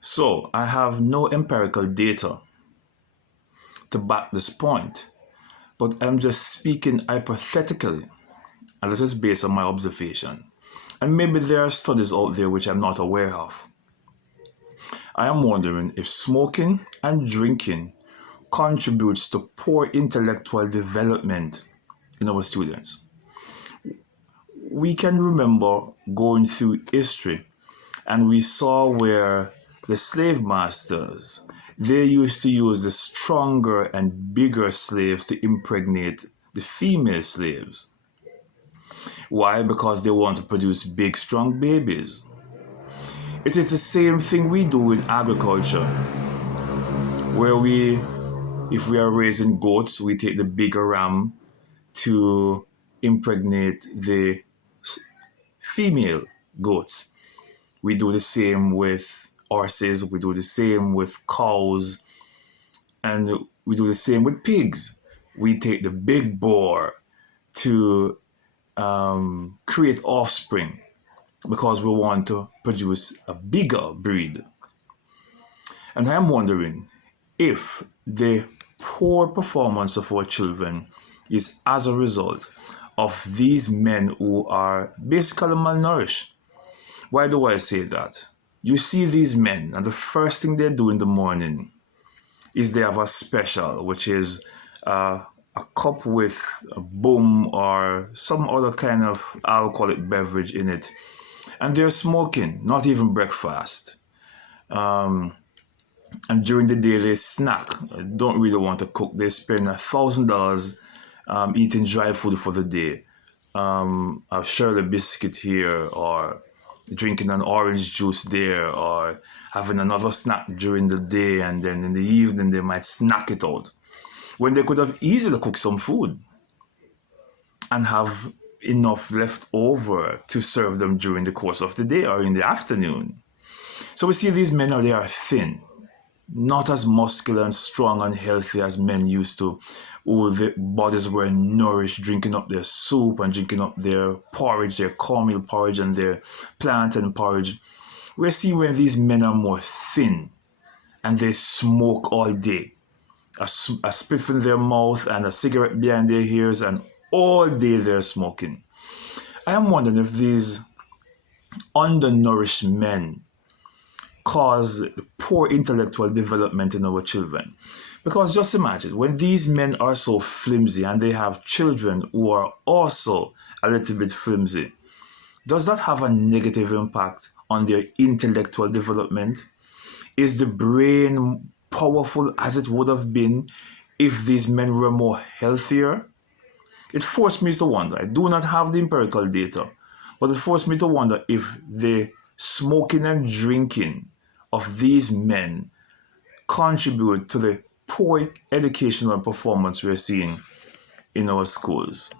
So I have no empirical data to back this point, but I'm just speaking hypothetically, and this is based on my observation. And maybe there are studies out there which I'm not aware of. I am wondering if smoking and drinking contributes to poor intellectual development in our students. We can remember going through history and we saw where the slave masters, they used to use the stronger and bigger slaves to impregnate the female slaves. Why? Because they want to produce big strong babies. It is the same thing we do in agriculture, where if we are raising goats, we take the bigger ram to impregnate the female goats. We do the same with horses, we do the same with cows, and we do the same with pigs. We take the big boar to create offspring because we want to produce a bigger breed. And I'm wondering if the poor performance of our children is as a result of these men who are basically malnourished. Why do I say that? You see these men, and the first thing they do in the morning is they have a special, which is a cup with a boom or some other kind of alcoholic beverage in it. And they're smoking, not even breakfast. And during the day, they snack. Don't really want to cook. They spend $1,000 eating dry food for the day. A Shirley biscuit here, or drinking an orange juice there, or having another snack during the day, and then in the evening they might snack it out. When they could have easily cooked some food and have enough left over to serve them during the course of the day or in the afternoon. So we see these men they are thin, not as muscular and strong and healthy as men used to, who their bodies were nourished, drinking up their soup and drinking up their porridge, their cornmeal porridge and their plantain porridge. We see when these men are more thin and they smoke all day, a spliff in their mouth and a cigarette behind their ears, and all day they're smoking. I am wondering if these undernourished men cause poor intellectual development in our children. Because just imagine, when these men are so flimsy and they have children who are also a little bit flimsy, does that have a negative impact on their intellectual development? Is the brain powerful as it would have been if these men were more healthier? It forced me to wonder. I do not have the empirical data, but it forced me to wonder if the smoking and drinking of these men contribute to the poor educational performance we're seeing in our schools.